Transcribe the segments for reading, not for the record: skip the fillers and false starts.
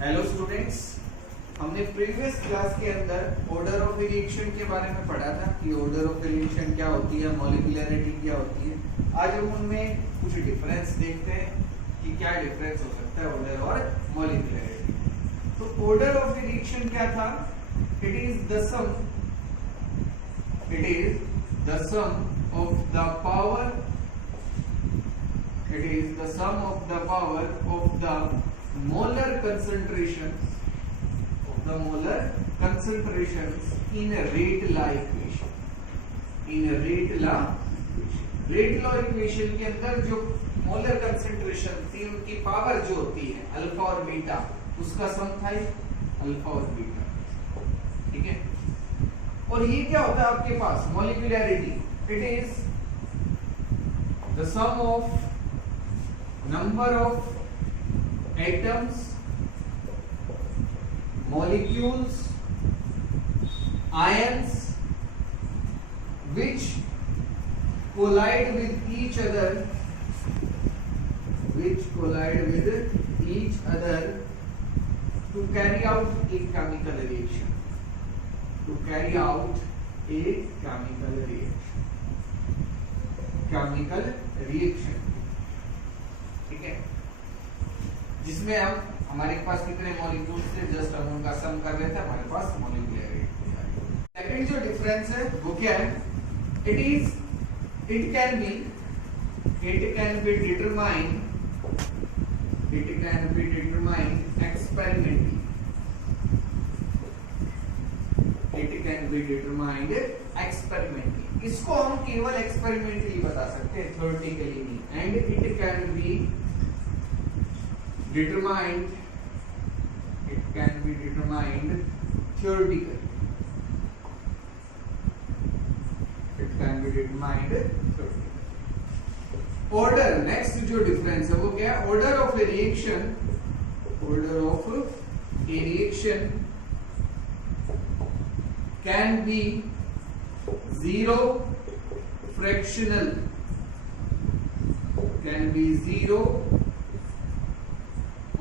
Hello students, हमने previous class के अंदर ऑर्डर ऑफ रिएक्शन के बारे में पढ़ा था कि ऑर्डर ऑफ रिएक्शन क्या होती है, मॉलिक्यूलरिटी क्या होती है। आज हम उनमें कुछ डिफरेंस देखते हैं कि क्या डिफरेंस हो सकता है ऑर्डर और मॉलिक्यूलरिटी। तो ऑर्डर ऑफ रिएक्शन क्या था? It is the sum of the power of the molar concentrations in a rate law equation. rate law equation के अंदर जो मोलर कंसंट्रेशन थी उनकी पावर जो होती है अल्फा और बीटा, उसका सम था अल्फा और बीटा। ठीक है। और ये क्या होता है आपके पास molecularity? It is the sum of number of atoms, molecules, ions which collide with each other to carry out a chemical reaction. ठीक है, जिसमें हम हमारे पास कितने मॉलिक्यूल्स थे, जस्ट हम उनका सम कर रहे थे, हमारे पास मॉलिक्यूलरिटी। सेकंड जो डिफरेंस है वो क्या है? It can be determined experimentally. इसको हम केवल एक्सपेरिमेंटली बता सकते हैं, थ्योरेटिकली नहीं। And it can be determined theoretically. Order, next जो डिफरेंस है वो क्या है? Order of A reaction can be zero fractional,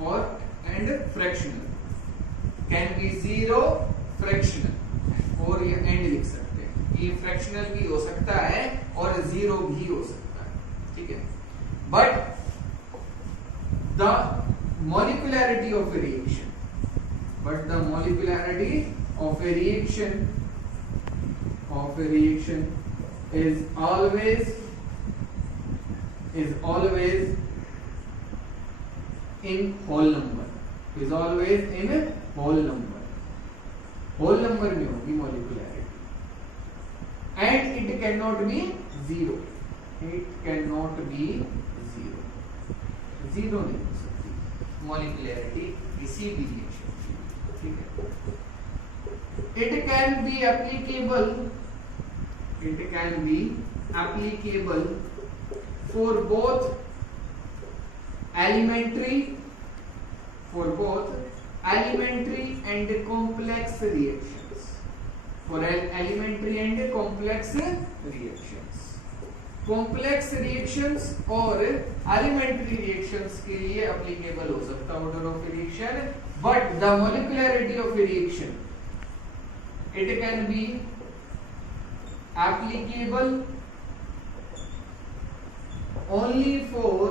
or and fractional, can be zero fractional, और ये एंड लिख सकते हैं। ये फ्रैक्शनल भी हो सकता है और जीरो भी हो सकता है। ठीक है। But the molecularity of A reaction is always in whole number, whole number में होगी molecularity. And it can not be zero, zero नहीं हो सकती मॉलिक्यूलरिटी किसी भी रिएक्शन। ठीक है। It can be applicable for both elementary and complex reactions. Complex reactions और elementary reactions के लिए applicable हो सकता है order of reaction, but the molecularity of reaction, it can be applicable only for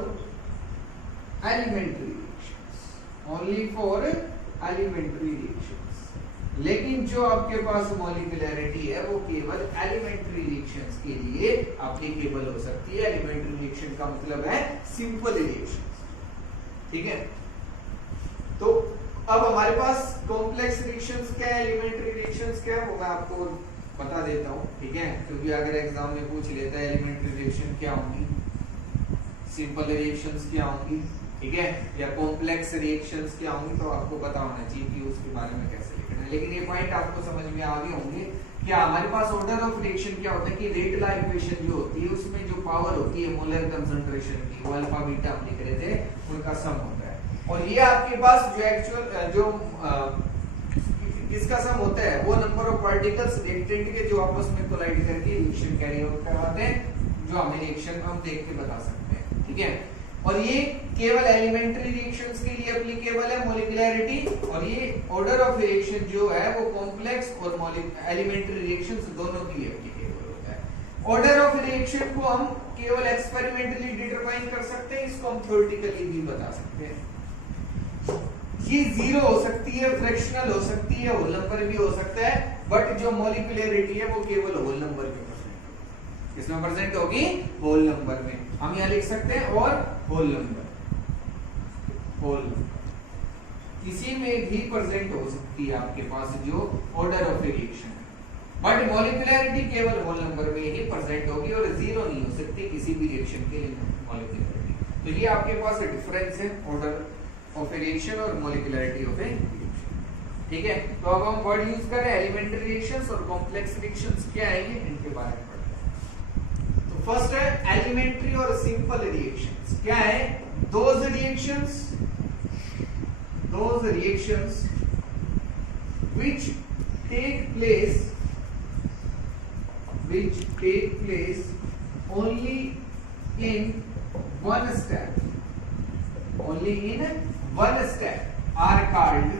elementary reactions, लेकिन जो आपके पास मॉलिक्यूलरिटी है वो केवल एलिमेंट्री रिएक्शंस के लिए एप्लीकेबल हो सकती है। एलिमेंट्री रिएक्शन का मतलब है सिंपल रिएक्शंस। ठीक है। तो अब हमारे पास कॉम्प्लेक्स रिएक्शंस क्या है, एलिमेंट्री रिएक्शंस क्या है, वो मैं आपको बता देता हूँ। ठीक है, क्योंकि अगर एग्जाम में पूछ लेता है एलिमेंट्री रिएक्शन क्या होंगी, सिंपल रिएक्शंस क्या होंगी, ठीक है, या कॉम्प्लेक्स रिएक्शंस क्या होंगी, तो आपको पता होना चाहिए कि उसके बारे में कैसे लिखना है। लेकिन ये पॉइंट आपको समझ में आ गए होंगे। क्या हमारे पास ऑर्डर ऑफ रिएक्शन क्या होता है कि रेट लॉ इक्वेशन जो होती है उसमें जो पावर होती है मोलर कंसंट्रेशन की, वो अल्फा बीटा हम लिख रहे थे, उनका सम होता है। और ये आपके पास जो एक्चुअल जो किसका सम होता है, वो नंबर ऑफ पार्टिकल्स रिएक्टेंट के जो आपस में कोलाइड करके रिएक्शन कैरी आउट करवाते हैं, जो हमें रिएक्शन हम देख के बता सकते हैं। ठीक है। और ये केवल एलिमेंट्री रिएक्शंस के लिए एप्लीकेबल है मॉलिक्यूलरिटी, और ये ऑर्डर ऑफ रिएक्शन जो है वो कॉम्प्लेक्स और एलिमेंट्री रिएक्शंस दोनों के लिए एप्लीकेबल होता है। ऑर्डर ऑफ रिएक्शन को हम केवल एक्सपेरिमेंटली डिटरमाइन कर सकते हैं, इसको हम थ्योरेटिकली भी बता सकते हैं। ये जीरो हो सकती है, फ्रैक्शनल हो सकती है, होल नंबर भी हो सकता है, बट जो मॉलिक्यूलरिटी है वो केवल होल नंबर के परसेंट, किसमें परसेंट होगी? होल नंबर में। हम यहाँ लिख सकते हैं और होल नंबर, होल किसी में भी प्रेजेंट हो सकती है आपके पास जो ऑर्डर ऑफ रिएक्शन है, बट मॉलिक्यूलरिटी केवल होल नंबर में ही प्रेजेंट होगी और जीरो नहीं हो सकती किसी भी रिएक्शन के लिए मॉलिक्यूलरिटी। तो ये आपके पास डिफरेंस है ऑर्डर ऑफ रिएक्शन और मॉलिक्यूलरिटी ऑफ रिएक्शन। ठीक है, तो अब हम वर्ड यूज करें एलिमेंट्री रिएक्शंस और कॉम्प्लेक्स रिएक्शंस क्या है ये, इनके बारे में पढ़ते हैं। तो फर्स्ट है एलिमेंट्री और सिंपल रिएक्शंस। क्या है? Those reactions which take place only in one step are called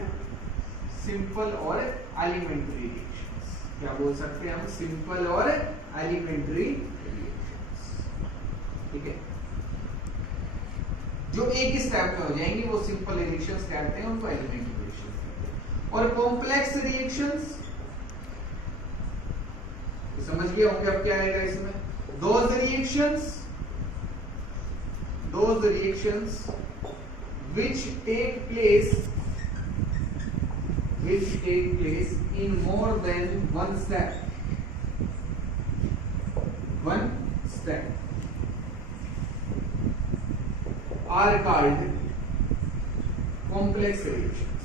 simple और elementary reactions। क्या बोल सकते हैं हम? सिंपल और एलिमेंट्री रिएक्शंस। ठीक है, जो एक ही स्टेप में हो जाएंगी वो सिंपल रिएक्शंस कहते हैं, उनको एलिमेंट्री रिएक्शंस कहते हैं। और कॉम्प्लेक्स रिएक्शंस समझ गए होंगे अब क्या आएगा इसमें? Those reactions which take place in more than one step are called complex reactions।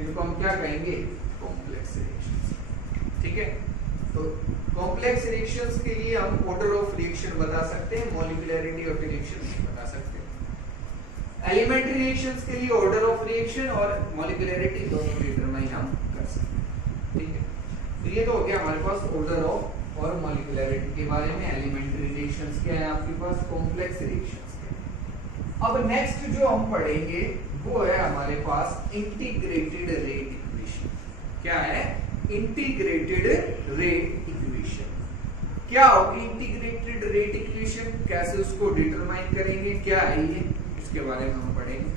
इनको हम क्या कहेंगे? Complex reactions. ठीक है, तो कॉम्प्लेक्स रिएक्शंस के लिए हम ऑर्डर ऑफ रिएक्शन बता सकते हैं, मॉलिक्यूलरिटी ऑफ रिएक्शन नहीं बता सकते। एलिमेंट्री रिएक्शंस के लिए ऑर्डर ऑफ रिएक्शन और मॉलिक्यूलरिटी दोनों डिटरमाइन हम कर सकते हैं। ठीक है, तो ये तो हो गया हमारे पास ऑर्डर ऑफ और मॉलिक्यूलरिटी के बारे में। एलिमेंट्री रिएक्शंस क्या है आपके पास? Complex reactions. अब नेक्स्ट जो हम पढ़ेंगे वो है हमारे पास इंटीग्रेटेड रेट इक्वेशन। क्या है? Integrated rate equation. क्या होगी इंटीग्रेटेड रेट इक्वेशन? कैसे उसको डिटरमाइन करेंगे? क्या है ये? इसके बारे में हम पढ़ेंगे।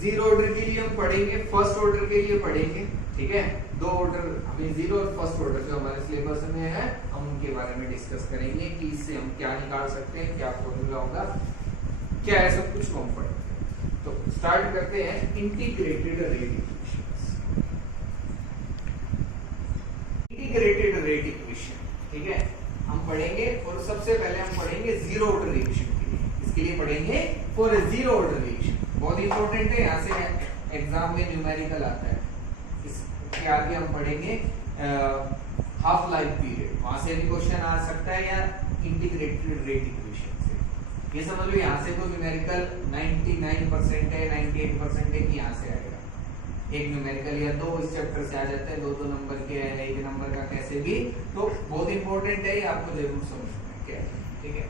जीरो ऑर्डर के लिए हम पढ़ेंगे, फर्स्ट ऑर्डर के लिए पढ़ेंगे। ठीक है, दो ऑर्डर हमें जीरो और फर्स्ट ऑर्डर जो हमारे सिलेबस में है हम उनके बारे में डिस्कस करेंगे कि इससे हम क्या निकाल सकते हैं, क्या फॉर्मूला होगा, क्या है, सब कुछ हम पढ़ेंगे। तो स्टार्ट करते हैं integrated rate equations. Integrated rate equation, ठीक है, हम पढ़ेंगे और सबसे पहले हम पढ़ेंगे जीरो ऑर्डर रिएक्शन के लिए। इसके लिए पढ़ेंगे फॉर जीरो ऑर्डर रिएक्शन, बहुत इंपॉर्टेंट है, यहाँ से एग्जाम में न्यूमेरिकल आता है। इसके आगे हम पढ़ेंगे हाफ लाइफ पीरियड, वहां से भी क्वेश्चन आ सकता है, या इंटीग्रेटेड रेट इक्वेशन से। ये समझ लो यहाँ से तो न्यूमेरिकल 99% है, 98% है कि यहाँ से आएगा। एक न्यूमेरिकल या दो इस चैप्टर से आ जाता है, दो नंबर के है, एक नंबर का कैसे भी, तो बहुत इंपॉर्टेंट है, आपको जरूर समझना है क्या है। ठीक है,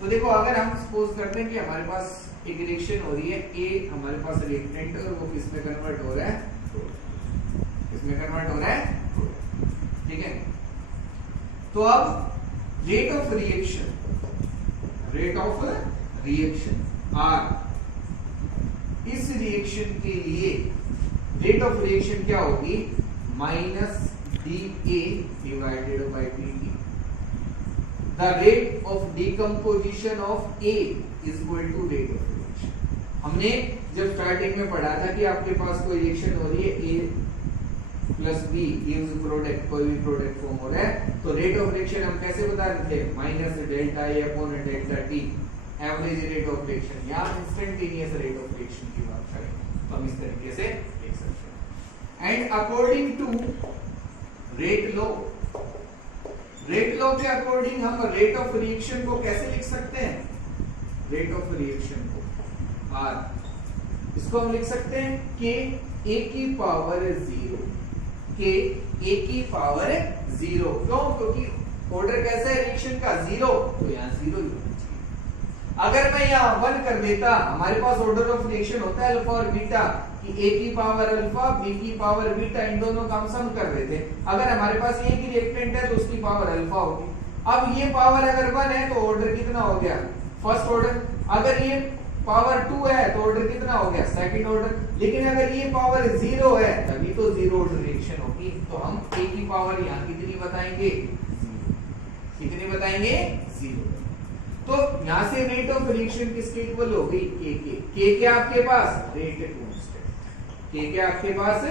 तो देखो अगर हम सपोज करते हैं कि हमारे पास एक रिएक्शन हो रही है, ए हमारे पास रिएक्टेंट है और वो किस में कन्वर्ट हो रहा है, किसमें कन्वर्ट हो रहा है, ठीक है। तो अब रेट ऑफ रिएक्शन आर, इस रिएक्शन के लिए रेट ऑफ रिएक्शन क्या होगी? Minus dA divided by dt। The rate of decomposition of A is equal to rate of reaction. हमने जब स्टार्टिंग में पढ़ा था कि आपके पास कोई रिएक्शन हो रही है, A plus B gives product, कोई भी प्रोडक्ट फॉर्म हो रहा है, तो रेट ऑफ रिएक्शन हम कैसे बता रहे थे? Minus delta A upon delta T, average rate of reaction या इंस्टेंटेनियस रेट ऑफ रिएक्शन की बात करें तो हम इस तरीके से लिख सकते हैं। And according to rate law के अकॉर्डिंग हम रेट ऑफ रिएक्शन को कैसे लिख सकते हैं? रेट ऑफ रिएक्शन को R, इसको हम लिख सकते हैं K A की पावर 0, K A की पावर 0। क्यों? क्योंकि ऑर्डर कैसा है रिएक्शन का, 0, तो यहाँ 0 ही होना चाहिए। अगर मैं यहाँ 1 कर देता, हमारे पास ऑर्डर ऑफ रिएक्शन होता है अल्फा और बीटा कि a की पावर अल्फा b की पावर बीटा, इन दोनों का हम सम कर देते। अगर हमारे पास एक ही रिएक्टेंट है तो उसकी पावर अल्फा होगी। अब ये पावर अगर 1 है तो ऑर्डर कितना हो गया, फर्स्ट ऑर्डर। अगर ये पावर 2 है तो ऑर्डर कितना हो गया, सेकंड ऑर्डर। लेकिन अगर ये पावर 0 है तभी तो 0 ऑर्डर रिएक्शन होगी। तो हम a की पावर यहाँ कितनी बताएंगे, 0। कितनी बताएंगे, 0। तो यहाँ से रेट ऑफ रिएक्शन किसके इक्वल हो गई, k के आपके पास रेट कांस्टेंट, k के आपके पास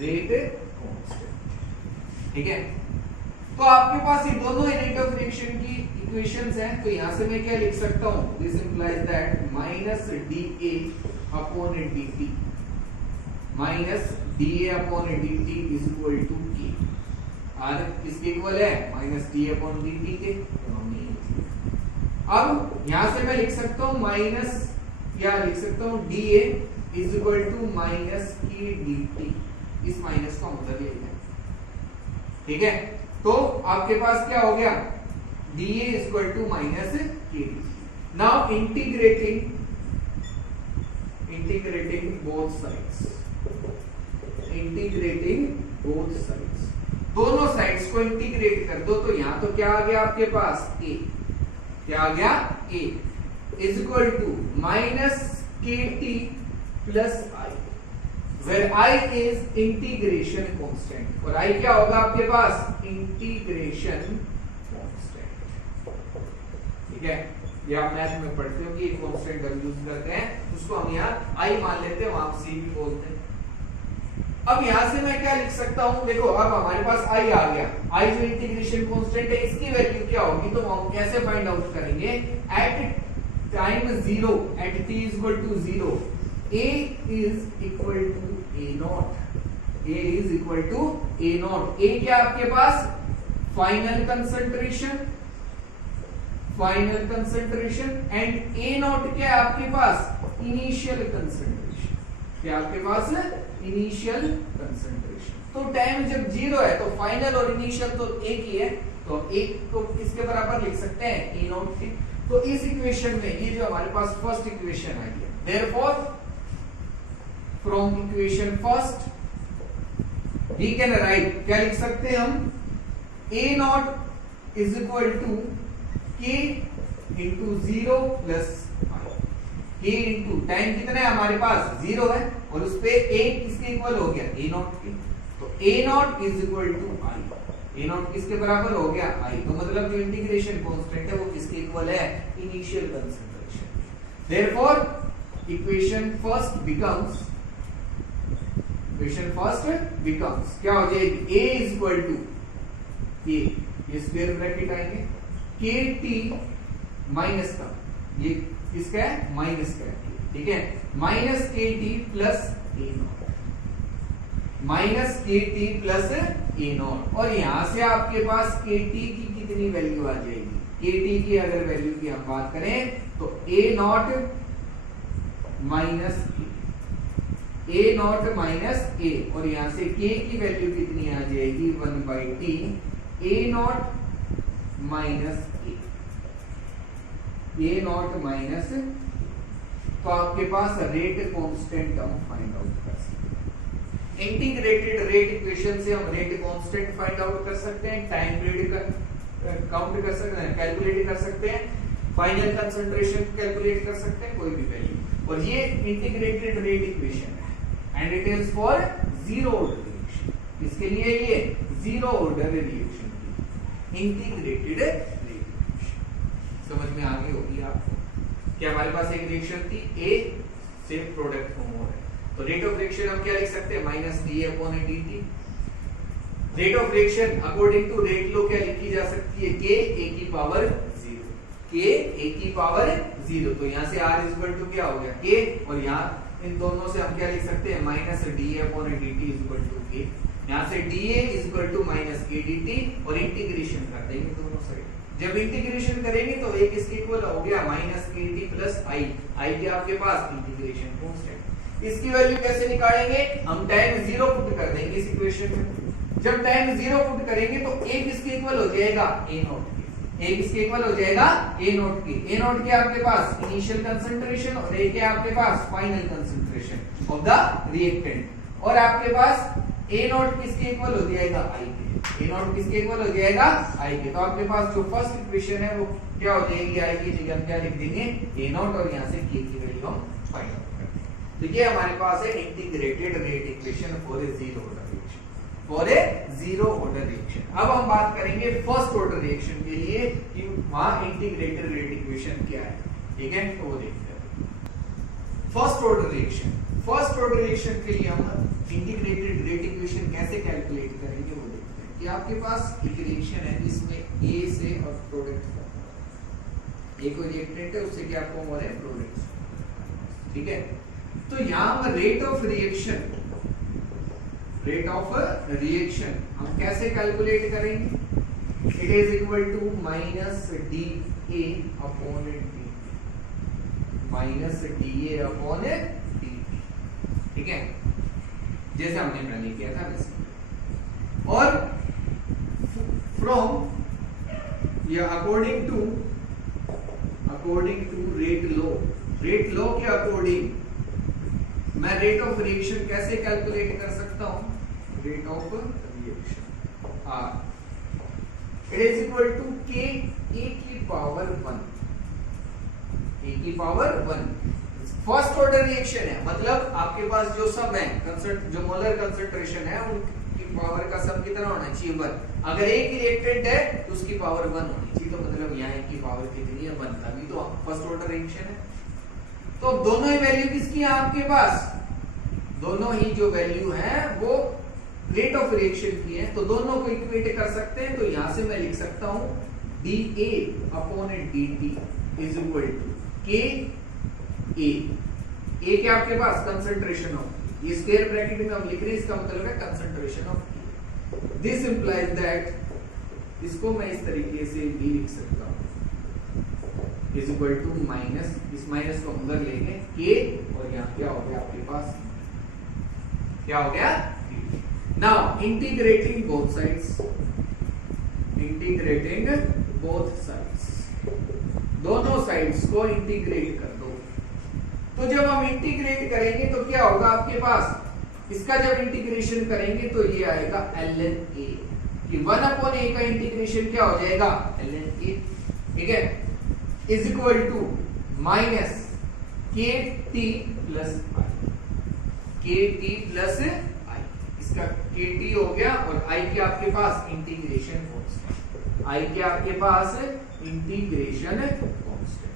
रेट कांस्टेंट, ठीक है। तो आपके पास ये दोनों रेट ऑफ रिएक्शन की इक्वेशंस हैं। तो यहां से मैं क्या लिख सकता हूं, this implies that minus dA upon dt minus dA upon dt is equal to k। R किसके इक्वल है, माइनस dA अपॉन dt के। अब यहां से मैं लिख सकता हूं माइनस, या लिख सकता हूं dA is equal to minus k dt। इस माइनस का मतलब ये है, ठीक है। तो आपके पास क्या हो गया, dA is equal to minus kd. Now integrating both sides. Integrating both sides. दोनों साइड्स को इंटीग्रेट कर दो तो यहां तो क्या आ गया आपके पास, a, क्या आ गया, a is equal to minus kt plus I, where I is integration constant। और I क्या होगा आपके पास, इंटीग्रेशन कांस्टेंट, ठीक है। ये आप मैथ में पढ़ते हो कि एक कांस्टेंट जब यूज करते हैं उसको हम यहाँ I मान लेते हैं, वहां C भी बोलते हैं। अब यहां से मैं क्या लिख सकता हूं, देखो अब हमारे पास I आ गया। I जो इंटीग्रेशन कांस्टेंट है इसकी वैल्यू क्या होगी, तो हम कैसे फाइंड आउट करेंगे, at time 0, at t is equal to 0, A is equal to A naught, A is equal to A naught। A क्या आपके पास, final concentration and A naught क्या है आपके पास, इनिशियल कंसंट्रेशन। क्या आपके पास, इनिशियल कंसंट्रेशन। तो टाइम जब 0 है तो फाइनल और इनिशियल तो एक ही है, तो एक को किसके बराबर लिख सकते हैं, A naught के। तो इस इक्वेशन में ये जो हमारे पास फर्स्ट इक्वेशन आई है, therefore from equation first we can write, क्या लिख सकते हैं हम, A naught is equal to k into 0 plus k into time कितना है हमारे पास, 0 है, और उस पे a किसके इक्वल हो गया, A naught के। तो A naught is equal to I, A naught किसके बराबर हो गया, I। तो मतलब जो इंटीग्रेशन कांस्टेंट है वो किसके इक्वल है, initial concentration. Therefore equation first becomes क्या हो जाएगी, A is equal to k, ये स्क्वायर ब्रैकेट आएंगे, kt माइनस का, ये किसका है, माइनस का, ठीक है, minus kt plus A naught, minus kt plus A naught। और यहां से आपके पास kt की कितनी वैल्यू आ जाएगी, kt की अगर वैल्यू की हम बात करें तो A naught माइनस A, और यहां से k की वैल्यू कितनी आ जाएगी, 1/t A naught minus A naught minus, तो आपके पास रेट कांस्टेंट हम फाइंड आउट कर सकते हैं। इंटीग्रेटेड रेट इक्वेशन से हम रेट कांस्टेंट फाइंड आउट कर सकते हैं, टाइम पीरियड का काउंट कर सकते हैं, कैलकुलेट कर सकते हैं, फाइनल कंसंट्रेशन कैलकुलेट कर सकते हैं, कोई भी वैल्यू। और ये इंटीग्रेटेड रेट इक्वेशन है and it is for zero order reaction. इसके लिए ये zero order reaction integrated rate, समझ में आ गई होगी आपको कि हमारे पास एक रिएक्शन थी A से प्रोडक्ट फॉर्म हो रहा है, तो रेट ऑफ रिएक्शन हम क्या लिख सकते हैं, minus D upon dt। Rate of reaction according to rate law क्या लिखी जा सकती है, k a की पावर 0, k a की पावर 0। तो यहाँ से r इक्वल टू क्या हो गया, k, और यहाँ इन दोनों से हम क्या लिख सकते हैं, minus D upon dt equal to k। यहाँ से dA equal to minus k dt, और इंटीग्रेशन कर देंगे दोनों साइड। जब इंटीग्रेशन करेंगे तो एक इसके इक्वल हो गया minus kt plus i, i के आपके पास इंटीग्रेशन कांस्टेंट। इसकी वैल्यू कैसे निकालेंगे, हम टाइम 0 पुट कर देंगे इस इक्वेशन में, जब टाइम 0 पुट करेंगे तो a किसके इक्वल हो जाएगा a नॉट के, a किसके इक्वल हो जाएगा a नॉट के। a नॉट के आपके पास इनिशियल कंसंट्रेशन और a के आपके पास final concentration of the reactant, और आपके पास a नॉट किसके इक्वल हो जाएगा i के, a नॉट किसके इक्वल हो जाएगा i के। तो आपके पास जो फर्स्ट इक्वेशन है वो क्या हो जाएगी, i की जगह हम क्या लिख देंगे a नॉट, और यहां से k की वैल्यू हम फाइंड आउट कर देंगे। तो ये हमारे पास है integrated rate equation for a zero order reaction, for a zero order reaction. अब हम बात करेंगे फर्स्ट ऑर्डर रिएक्शन के लिए कि वहां इंटीग्रेटेड रेट इक्वेशन क्या है, ठीक है, तो वो देखते हैं। First order reaction, first order reaction के लिए हम इंटीग्रेटेड रेट इक्वेशन कैसे कैलकुलेट करेंगे वो देखते हैं। कि आपके पास एक रिएक्शन है जिसमें A से और प्रोडक्ट का, एक रिएक्टेंट है उससे क्या फॉर्म हो रहा है प्रोडक्ट, ठीक है। तो यहां हम rate of reaction, rate of reaction हम कैसे कैलकुलेट करेंगे, it is equal to minus D A upon D, minus D A upon D, ठीक है, जैसे हमने पहले किया था वैसे। और फ्रॉम या according to rate law, rate law के अकॉर्डिंग मैं रेट ऑफ रिएक्शन कैसे कैलकुलेट कर सकता हूं, rate of reaction R it is equal to k a की पावर 1, a की पावर 1। फर्स्ट ऑर्डर रिएक्शन है, मतलब आपके पास जो सब है जो मोलर कंसंट्रेशन है उनकी पावर का सब कितना होना चाहिए 1। अगर एक रिएक्टेंट है तो उसकी पावर 1 होनी चाहिए, तो मतलब यहाँ की पावर कितनी है 1, तभी तो फर्स्ट ऑर्डर रिएक्शन है। तो दोनों ही वैल्यू किसकी है आपके पास, दोनों ही जो वैल्यू है वो रेट ऑफ रिएक्शन की है, तो दोनों को इक्वेट कर सकते हैं। तो यहां से मैं लिख सकता हूं dA upon dt is equal to k a, a के आपके पास कंसंट्रेशन ऑफ, ये स्क्वायर ब्रैकेट में हम लिख रहे हैं, इसका मतलब है concentration of k। This implies that, इसको मैं इस तरीके से भी लिख सकता हूं इज इक्वल टू माइनस, इस माइनस को अंदर लेंगे k, और यहाँ क्या हो गया आपके पास, क्या हो गया। Now integrating both sides, integrating both sides, दोनों साइड्स को इंटीग्रेट कर दो। तो जब हम इंटीग्रेट करेंगे तो क्या होगा आपके पास, इसका जब इंटीग्रेशन करेंगे तो ये आएगा ln a, कि 1/a का इंटीग्रेशन क्या हो जाएगा ln a, ठीक है, is equal to minus kt plus i, kt plus i, इसका kt हो गया, और i के आपके पास इंटीग्रेशन कांस्टेंट, i के आपके पास इंटीग्रेशन कांस्टेंट,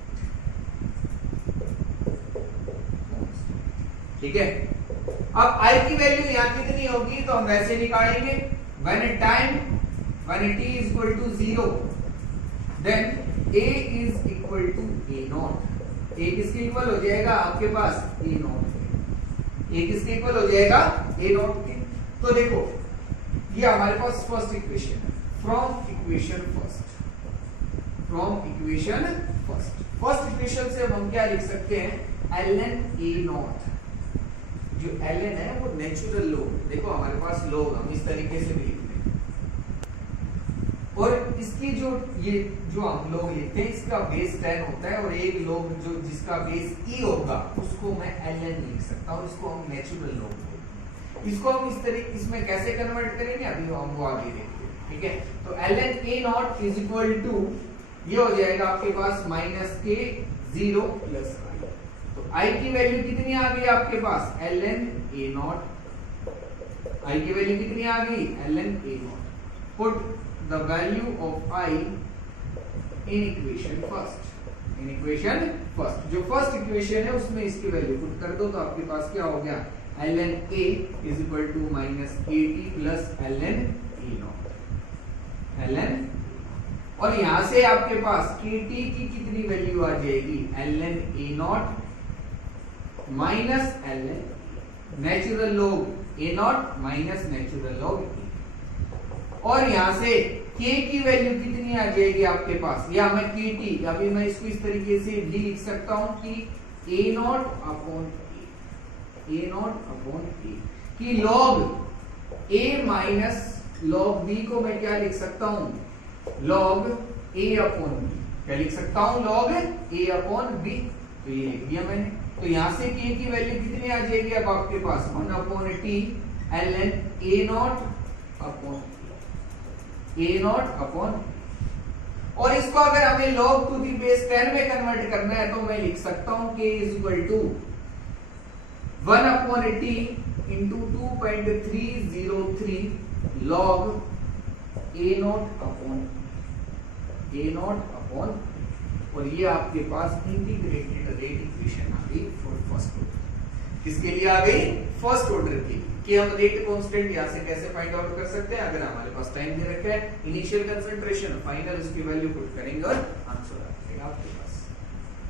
ठीक है। अब i की वैल्यू यहां कितनी होगी तो हम वैसे निकालेंगे, when t is equal to 0 then a is equal to a naught, a किसके इक्वल हो जाएगा आपके पास a naught के, a किसके इक्वल हो जाएगा a naught के। तो देखो ये हमारे पास फर्स्ट इक्वेशन है, फ्रॉम इक्वेशन फर्स्ट इक्वेशन से हम क्या लिख सकते हैं ln a naught, जो ln है वो नेचुरल लॉग, देखो हमारे पास लॉग हम इस तरीके से भी लिखते हैं, और इसकी जो ये जो हम लोग लिखते हैं इसका बेस 10 होता है, और एक लॉग जो जिसका बेस e होगा उसको मैं ln लिख सकता हूँ, इसको हम नेचुरल लॉग बोलते हैं। इसको हम इस तरीके इसमें कैसे कन्वर्ट करेंगे अभी हम वो आगे देखते हैं, ठीक है। तो ln a naught is equal to ये हो जाएगा आपके पास माइनस के 0 प्लस i, तो i की वैल्यू कितनी आ गई आपके पास ln a naught, i की वैल्यू कितनी आ गई ln a naught, put the value of i in equation first, जो फर्स्ट इक्वेशन है उसमें इसकी वैल्यू पुट कर दो, तो आपके पास क्या हो गया ln a is equal to minus kt plus ln a naught, ln, और यहां से आपके पास kt की कितनी वैल्यू आ जाएगी ln a naught minus ln natural log a naught minus natural log a, और यहां से k की वैल्यू कितनी आ जाएगी आपके पास, या मैं kt, अभी मैं इसको इस तरीके से भी लिख सकता हूं कि a naught upon a, a naught upon a, कि log a minus log b को मैं क्या लिख सकता हूं, log a अपॉन b, क्या लिख सकता हूं, log a अपॉन b, तो ये लिख दिया मैंने। तो यहां से k की वैल्यू कितनी आ जाएगी अब आपके पास 1 upon t ln a naught upon, और इसको अगर हमें log टू दी बेस 10 में कन्वर्ट करना है तो मैं लिख सकता हूं k is equal to 1 upon t into 2.303 log a naught upon, और ये आपके पास इंटीग्रेटेड रेट इक्वेशन आ गई फॉर फर्स्ट ऑर्डर। किसके लिए आ गई, फर्स्ट ऑर्डर के लिए, कि हम रेट कांस्टेंट यहां से कैसे फाइंड आउट कर सकते हैं, अगर हमारे पास टाइम दे रखा है, इनिशियल कंसंट्रेशन, फाइनल उसकी वैल्यू पुट करेंगे और आंसर आ जाएगा आपके पास।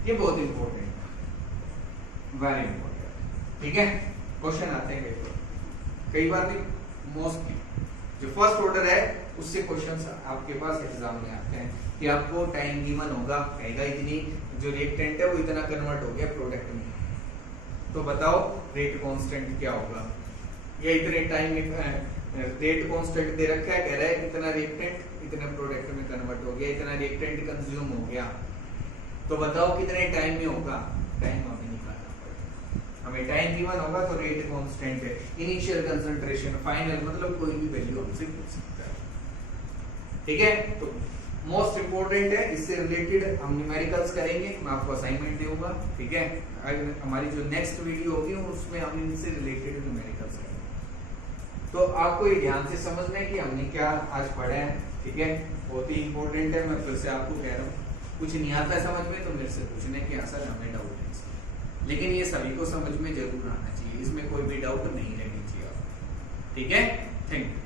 ये बहुत इंपॉर्टेंट है, वेरी इंपॉर्टेंट, ठीक है। क्वेश्चन आते हैं कई बार नहीं, मोस्टली जो फर्स्ट ऑर्डर है उससे क्वेश्चंस आपके पास एग्जाम में आते हैं कि आपको टाइम गिवन होगा, कहेगा इतनी जो रिएक्टेंट है वो इतना कन्वर्ट हो गया प्रोडक्ट में, तो बताओ रेट कांस्टेंट क्या होगा, या इतने टाइम में रेट कांस्टेंट दे रखा है, कह रहा है इतना रिएक्टेंट इतने प्रोडक्ट में कन्वर्ट हो गया, इतना रिएक्टेंट कंज्यूम हो गया, तो बताओ कितने टाइम में होगा, टाइम हमें निकालना पड़ेगा। हमें टाइम गिवन होगा तो रेट कांस्टेंट है, इनिशियल कंसंट्रेशन, फाइनल, मतलब कोई भी वैल्यू हमसे पूछ सकता है, ठीक है। तो मोस्ट इंपोर्टेंट है, इससे रिलेटेड हम न्यूमेरिकल्स करेंगे, मैं आपको असाइनमेंट दूंगा, ठीक है। हमारी जो नेक्स्ट वीडियो होगी उसमें हम इनसे रिलेटेड न्यूमेरिकल्स करेंगे। तो आपको ये ध्यान से समझना है कि हमने क्या आज पढ़ा है, ठीक है, बहुत ही इंपॉर्टेंट है। मैं फिर से आपको कह रहा हूँ, कुछ नहीं आता है समझ में तो मेरे से पूछने की सर हमें डाउट है, लेकिन ये सभी को समझ में जरूर आना चाहिए, इसमें कोई भी डाउट नहीं रहनी चाहिए, ठीक है। Thank you.